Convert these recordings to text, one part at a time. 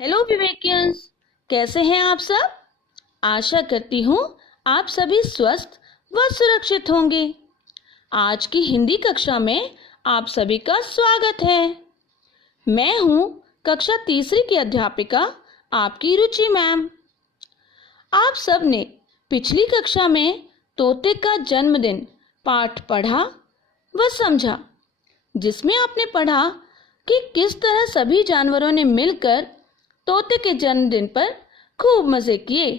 Hello विवेकियंस, कैसे हैं आप सब। आशा करती हूँ आप सभी स्वस्थ व सुरक्षित होंगे। आज की हिंदी कक्षा में आप सभी का स्वागत है। मैं हूँ कक्षा तीसरी की अध्यापिका आपकी रुचि मैम। आप सब ने पिछली कक्षा में तोते का जन्मदिन पाठ पढ़ा व समझा, जिसमें आपने पढ़ा कि किस तरह सभी जानवरों ने मिलकर तोते के जन्मदिन पर खूब मजे किए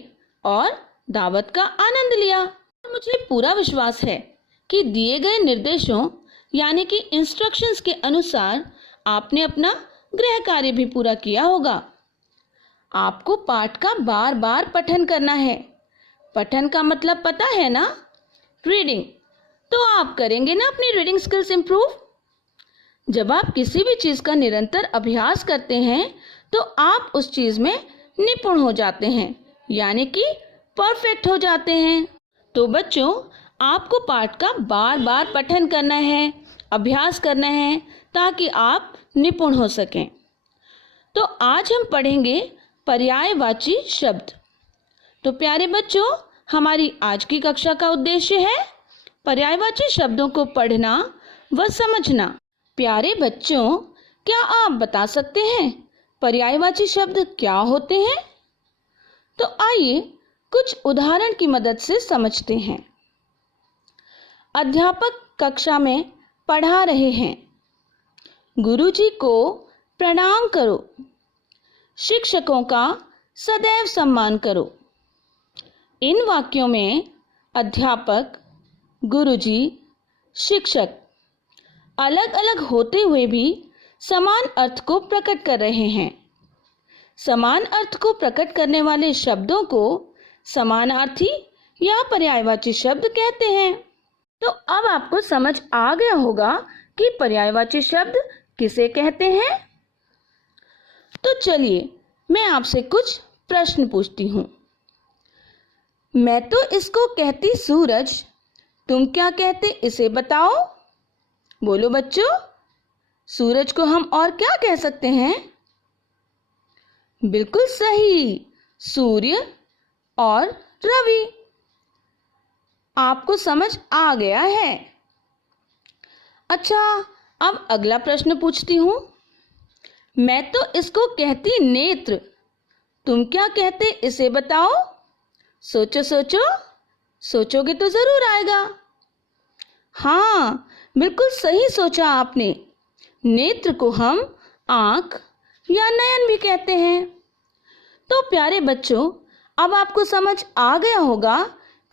और दावत का आनंद लिया। मुझे पूरा विश्वास है कि दिए गए निर्देशों यानी कि इंस्ट्रक्शंस के अनुसार आपने अपना गृह कार्य भी पूरा किया होगा। आपको पाठ का बार बार पठन करना है। पठन का मतलब पता है ना, रीडिंग। तो आप करेंगे ना अपनी रीडिंग स्किल्स इंप्रूव। जब आप किसी भी चीज़ का निरंतर अभ्यास करते हैं तो आप उस चीज़ में निपुण हो जाते हैं, यानी कि परफेक्ट हो जाते हैं। तो बच्चों, आपको पाठ का बार बार पठन करना है, अभ्यास करना है, ताकि आप निपुण हो सकें। तो आज हम पढ़ेंगे पर्यायवाची शब्द। तो प्यारे बच्चों, हमारी आज की कक्षा का उद्देश्य है पर्यायवाची शब्दों को पढ़ना व समझना। प्यारे बच्चों, क्या आप बता सकते हैं पर्यायवाची शब्द क्या होते हैं? तो आइए कुछ उदाहरण की मदद से समझते हैं। अध्यापक कक्षा में पढ़ा रहे हैं। गुरुजी को प्रणाम करो। शिक्षकों का सदैव सम्मान करो। इन वाक्यों में अध्यापक, गुरुजी, शिक्षक अलग अलग होते हुए भी समान अर्थ को प्रकट कर रहे हैं। समान अर्थ को प्रकट करने वाले शब्दों को समानार्थी या पर्यायवाची शब्द कहते हैं। तो अब आपको समझ आ गया होगा कि पर्यायवाची शब्द किसे कहते हैं। तो चलिए मैं आपसे कुछ प्रश्न पूछती हूँ। मैं तो इसको कहती सूरज, तुम क्या कहते इसे बताओ। बोलो बच्चों, सूरज को हम और क्या कह सकते हैं? बिल्कुल सही, सूर्य और रवि। आपको समझ आ गया है। अच्छा, अब अगला प्रश्न पूछती हूँ। मैं तो इसको कहती नेत्र, तुम क्या कहते इसे बताओ। सोचो सोचो, सोचोगे तो जरूर आएगा। हाँ, बिल्कुल सही सोचा आपने। नेत्र को हम आँख या नयन भी कहते हैं। तो प्यारे बच्चों, अब आपको समझ आ गया होगा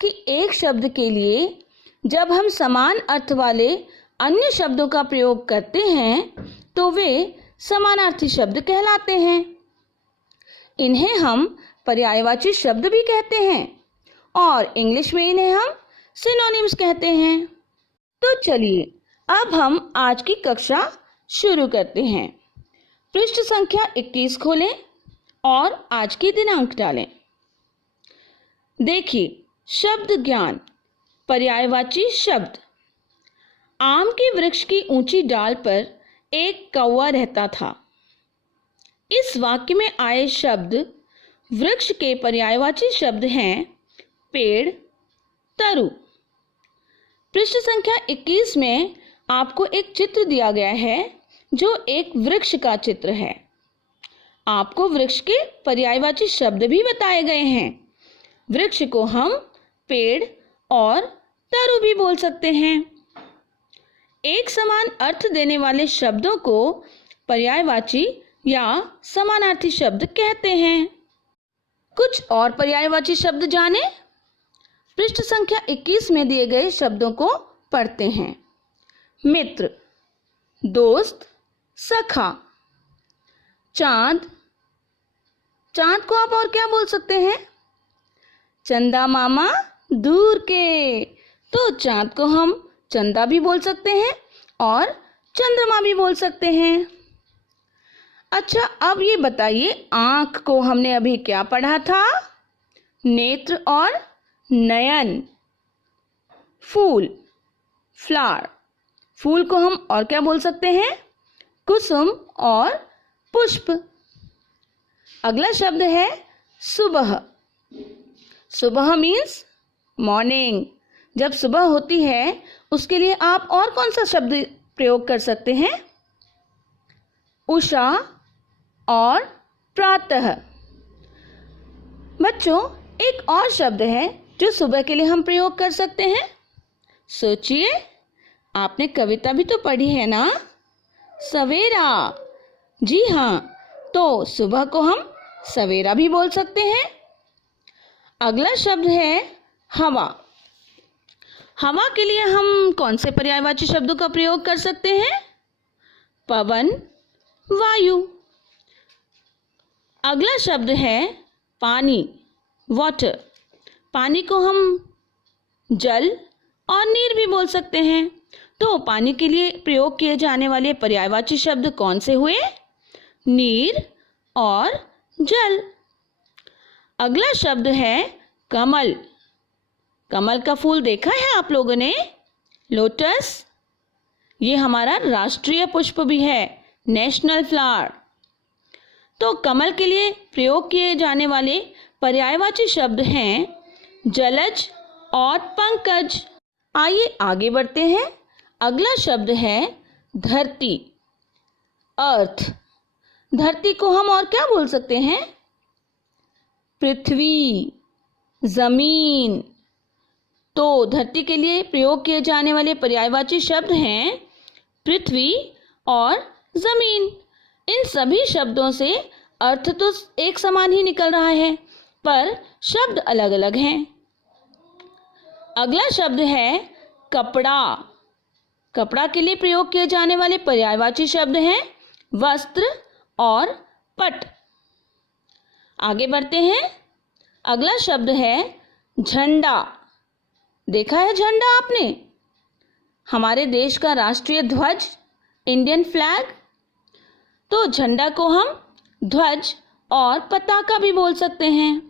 कि एक शब्द के लिए जब हम समान अर्थ वाले अन्य शब्दों का प्रयोग करते हैं तो वे समानार्थी शब्द कहलाते हैं। इन्हें हम पर्यायवाची शब्द भी कहते हैं और इंग्लिश में इन्हें हम सिनोनिम्स कहते हैं। तो चलिए अब हम आज की कक्षा शुरू करते हैं। पृष्ठ संख्या 21 खोलें और आज की दिनांक डालें। देखिए, शब्द ज्ञान, पर्यायवाची शब्द। आम के वृक्ष की ऊंची डाल पर एक कौवा रहता था। इस वाक्य में आए शब्द वृक्ष के पर्यायवाची शब्द हैं पेड़, तरु। पृष्ठ संख्या 21 में आपको एक चित्र दिया गया है जो एक वृक्ष का चित्र है। आपको वृक्ष के पर्यायवाची शब्द भी बताए गए हैं। वृक्ष को हम पेड़ और तरु भी बोल सकते हैं। एक समान अर्थ देने वाले शब्दों को पर्यायवाची या समानार्थी शब्द कहते हैं। कुछ और पर्यायवाची शब्द जानें। पृष्ठ संख्या 21 में दिए गए शब्दों को पढ़ते हैं। मित्र, दोस्त, सखा। चांद, चांद को आप और क्या बोल सकते हैं? चंदा मामा दूर के। तो चांद को हम चंदा भी बोल सकते हैं और चंद्रमा भी बोल सकते हैं। अच्छा, अब ये बताइए, आंख को हमने अभी क्या पढ़ा था? नेत्र और नयन। फूल, फ्लावर। फूल को हम और क्या बोल सकते हैं? कुसुम और पुष्प। अगला शब्द है सुबह। सुबह मीन्स मॉर्निंग। जब सुबह होती है उसके लिए आप और कौन सा शब्द प्रयोग कर सकते हैं? उषा और प्रातः। बच्चों, एक और शब्द है जो सुबह के लिए हम प्रयोग कर सकते हैं। सोचिए, आपने कविता भी तो पढ़ी है ना, सवेरा। जी हाँ, तो सुबह को हम सवेरा भी बोल सकते हैं। अगला शब्द है हवा। हवा के लिए हम कौन से पर्यायवाची शब्दों का प्रयोग कर सकते हैं? पवन, वायु। अगला शब्द है पानी, वाटर। पानी को हम जल और नीर भी बोल सकते हैं। तो पानी के लिए प्रयोग किए जाने वाले पर्यायवाची शब्द कौन से हुए? नीर और जल। अगला शब्द है कमल। कमल का फूल देखा है आप लोगों ने? लोटस। ये हमारा राष्ट्रीय पुष्प भी है, नेशनल फ्लावर। तो कमल के लिए प्रयोग किए जाने वाले पर्यायवाची शब्द हैं जलज और पंकज। आइए आगे बढ़ते हैं। अगला शब्द है धरती, अर्थ। धरती को हम और क्या बोल सकते हैं? पृथ्वी, जमीन। तो धरती के लिए प्रयोग किए जाने वाले पर्यायवाची शब्द हैं पृथ्वी और जमीन। इन सभी शब्दों से अर्थ तो एक समान ही निकल रहा है, पर शब्द अलग अलग हैं। अगला शब्द है कपड़ा। कपड़ा के लिए प्रयोग किए जाने वाले पर्यायवाची शब्द हैं वस्त्र और पट। आगे बढ़ते हैं। अगला शब्द है झंडा। देखा है झंडा आपने? हमारे देश का राष्ट्रीय ध्वज, इंडियन फ्लैग। तो झंडा को हम ध्वज और पताका भी बोल सकते हैं।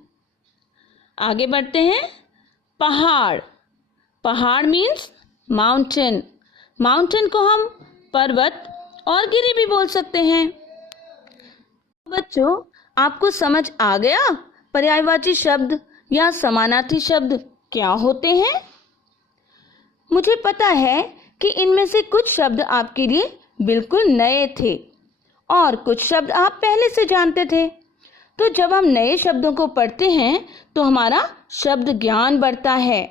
आगे बढ़ते हैं। पहाड़। पहाड़ मीन्स माउंटेन। माउंटेन को हम पर्वत और गिरी भी बोल सकते हैं। बच्चों, आपको समझ आ गया पर्यायवाची शब्द या समानार्थी शब्द क्या होते हैं? मुझे पता है कि इनमें से कुछ शब्द आपके लिए बिल्कुल नए थे और कुछ शब्द आप पहले से जानते थे। तो जब हम नए शब्दों को पढ़ते हैं तो हमारा शब्द ज्ञान बढ़ता है।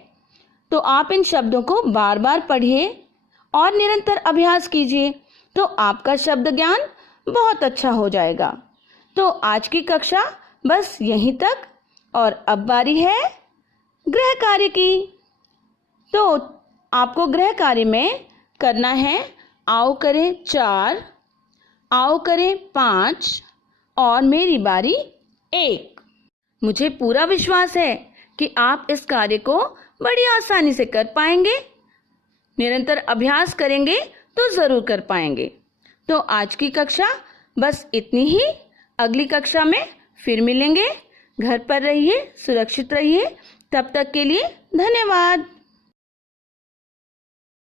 तो आप इन शब्दों को बार बार पढ़िए और निरंतर अभ्यास कीजिए, तो आपका शब्द ज्ञान बहुत अच्छा हो जाएगा। तो आज की कक्षा बस यहीं तक, और अब बारी है गृह कार्य की। तो आपको गृह कार्य में करना है आओ करें 4, आओ करें 5 और मेरी बारी 1। मुझे पूरा विश्वास है कि आप इस कार्य को बड़ी आसानी से कर पाएंगे। निरंतर अभ्यास करेंगे तो ज़रूर कर पाएंगे। तो आज की कक्षा बस इतनी ही। अगली कक्षा में फिर मिलेंगे। घर पर रहिए, सुरक्षित रहिए। तब तक के लिए धन्यवाद।